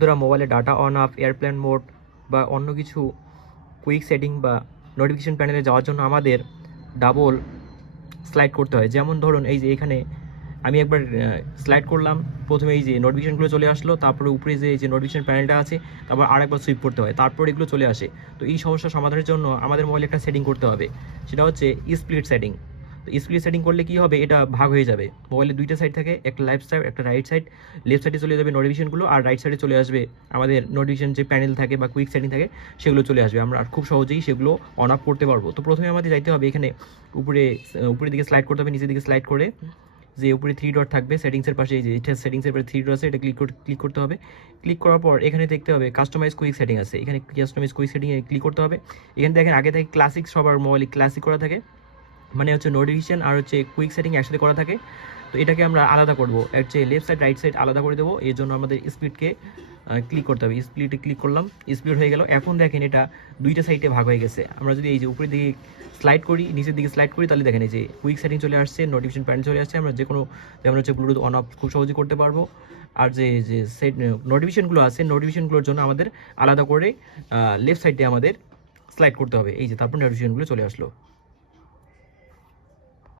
ধরা মোবাইলে data on of, airplane mode বা অন্য কিছু কুইক সেটিং বা নোটিফিকেশন প্যানেলে যাওয়ার জন্য আমাদের ডাবল স্লাইড করতে হয়। যেমন ধরুন এই যে এখানে আমি একবার স্লাইড করলাম, প্রথমে এই যে নোটিফিকেশনগুলো চলে আসলো, তারপরে উপরে যে এই যে নোটিফিকেশন প্যানেলটা আছে, তারপর আরেকবার সুইপ করতে হয়, তারপর এগুলো চলে আসে। তো এই সমস্যা সমাধানের জন্য আমাদের মোবাইলে একটা সেটিং করতে হবে, সেটা হচ্ছে স্প্লিট সেটিং। তো স্প্লিট সেটিং করলে কী হবে, এটা ভাগ হয়ে যাবে। মোবাইলে দুইটা সাইড থাকে, একটা লেফট সাইড একটা রাইট সাইড। লেফট সাইডে চলে যাবে নোটিফিকেশনগুলো, আর রাইট সাইডে চলে আসবে আমাদের নোটিফিকেশন যে প্যানেল থাকে বা কুইক সেটিং থাকে, সেগুলো চলে আসবে। আমরা খুব সহজেই সেগুলো অন অফ করতে পারবো। তো প্রথমে আমাদের যাইতে হবে এখানে উপরের দিকে স্লাইড করতে হবে, নিচের দিকে স্লাইড করে যে উপরে 3 ডট থাকবে সেটিংসের পাশে, এই যে এটা সেটিংসের পরে 3 ডট আছে, এটা ক্লিক করতে হবে। ক্লিক করার পর এখানে দেখতে হবে কাস্টমাইজ কুইক সেটিং আছে, এখানে কাস্টমাইজ কুইক সেটিংয়ে ক্লিক করতে হবে। এখানে দেখেন আগে থেকে ক্লাসিক, সবার মোবাইলে ক্লাসিক করা থাকে, মানে হচ্ছে নোটিফিকেশন আর হচ্ছে কুইক সেটিং একসাথে করা থাকে। তো এটাকে আমরা আলাদা করব, হচ্ছে লেফট সাইড রাইট সাইড আলাদা করে দেবো। এর জন্য আমাদের স্প্লিটকে ক্লিক করতে হবে। স্প্লিটে ক্লিক করলাম, স্প্লিট হয়ে গেল। এখন দেখেন এটা দুইটা সাইডে ভাগ হয়ে গেছে। আমরা যদি এই যে উপরের দিকে স্লাইড করি, নিচের দিকে স্লাইড করি, তাহলে দেখেন এই যে কুইক সেটিং চলে আসছে, নোটিফিকেশন প্যানেল চলে আসছে। আমরা যে কোনো, যেমন হচ্ছে ব্লুটুথ অন অফ খুব সহজে করতে পারবো। আর যে যে সেট নোটিফিকেশনগুলো আছে, নোটিফিকেশনগুলোর জন্য আমাদের আলাদা করে লেফট সাইডে আমাদের স্লাইড করতে হবে। এই যে তারপর নোটিফিকেশনগুলো চলে আসলো।